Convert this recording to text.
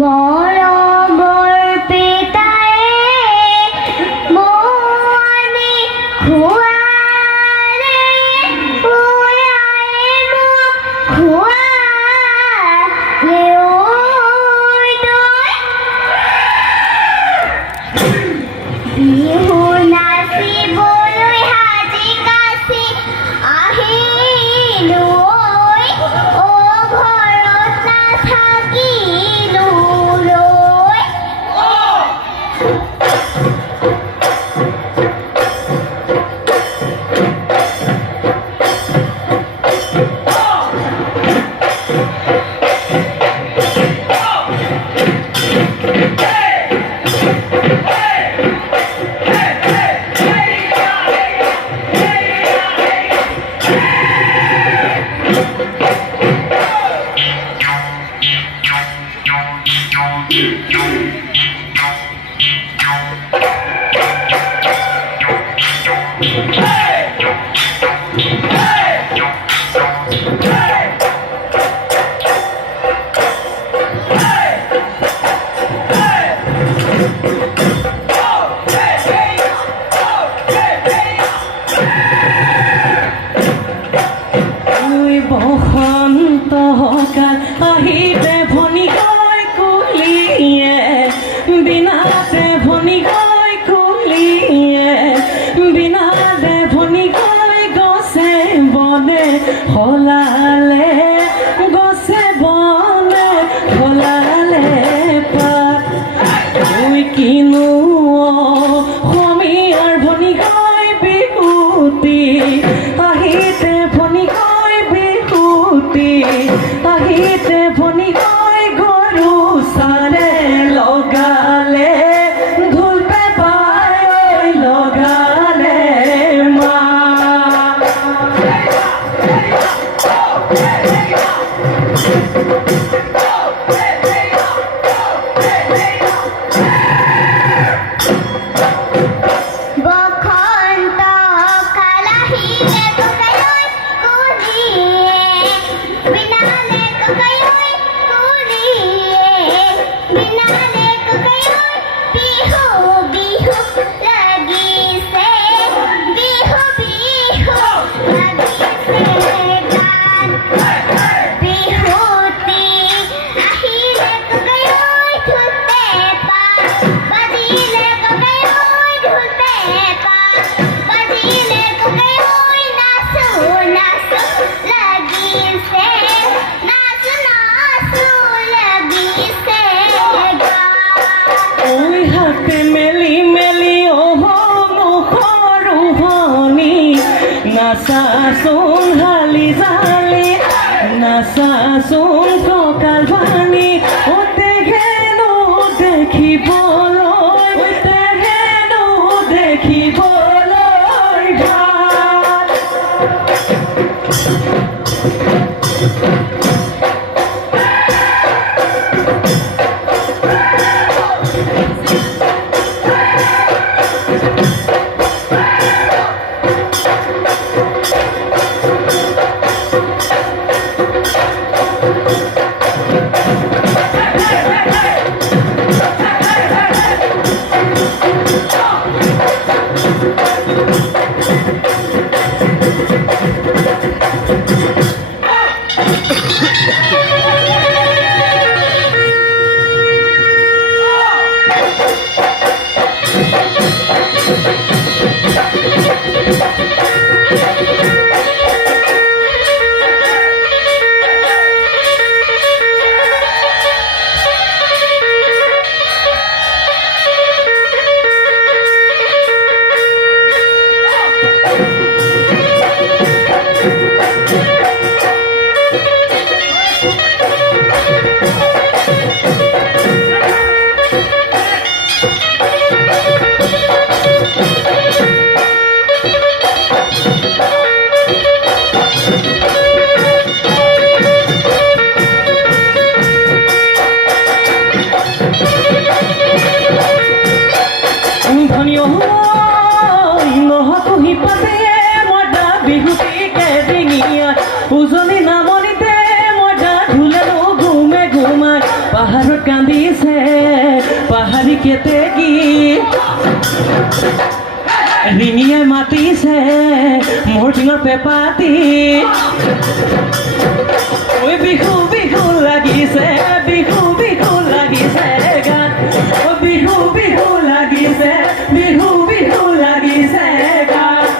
মৰমৰ পিতায়ে মোৱানি খোৱালে উৰাই মোক খোৱালে বিহু নাচিবলৈ সাজি কাচি আহিলো ঐ ঘৰত নাথাকিলো ৰৈ বসন্ত কাল আহিতে ভনী গৈ কুলিয়ে বিনাতে ভনী গৈ কুলিয়ে বিনাতে ভনী গৈ গছে বনে সলালে গছে বনে সলালে পাত তুই কিনো সমীয়াৰ ভনী গৈ বিহুতি আহিতে ভনী আহিতে ভনী গৈ গৰু চাৰে লগালে ঢোল পেপাই লগালে মা বসন্ত কাল আহিলে ককালৈ কুলিয়ে বিনালে ককালৈ কুলিয়ে বিনালে ককালৈ বিহু বিহু লাগিছে বিহু বিহু লাগিছে গান বিহুতি আহিলে ককালৈ ঢোল পেঁপা বাজিলে ককালৈ ঢোল পেঁপা বাজিলে ককালৈ নাচো নাচো লাগিছে নাচো নাচো লাগিছে ওই হাতে মেলি মেলি অহ মুখৰ ৰোহনী নাচাচোন হালি জালি নাচাচোন কঁকাল ভাঙি অতে ঘেনো দেখিবলৈ অতে ঘেনো দেখিবলৈ ভাল কান্দিছে পাহাড়ি কেতেকী ৰিঙিয়ে মাতিছে মোৰ দিনৰ পেপাতি ঐ বিহু বিহু লাগিছে বিহু বিহু লাগিছে গাত ঐ বিহু বিহু লাগিছে বিহু বিহু লাগিছে গাত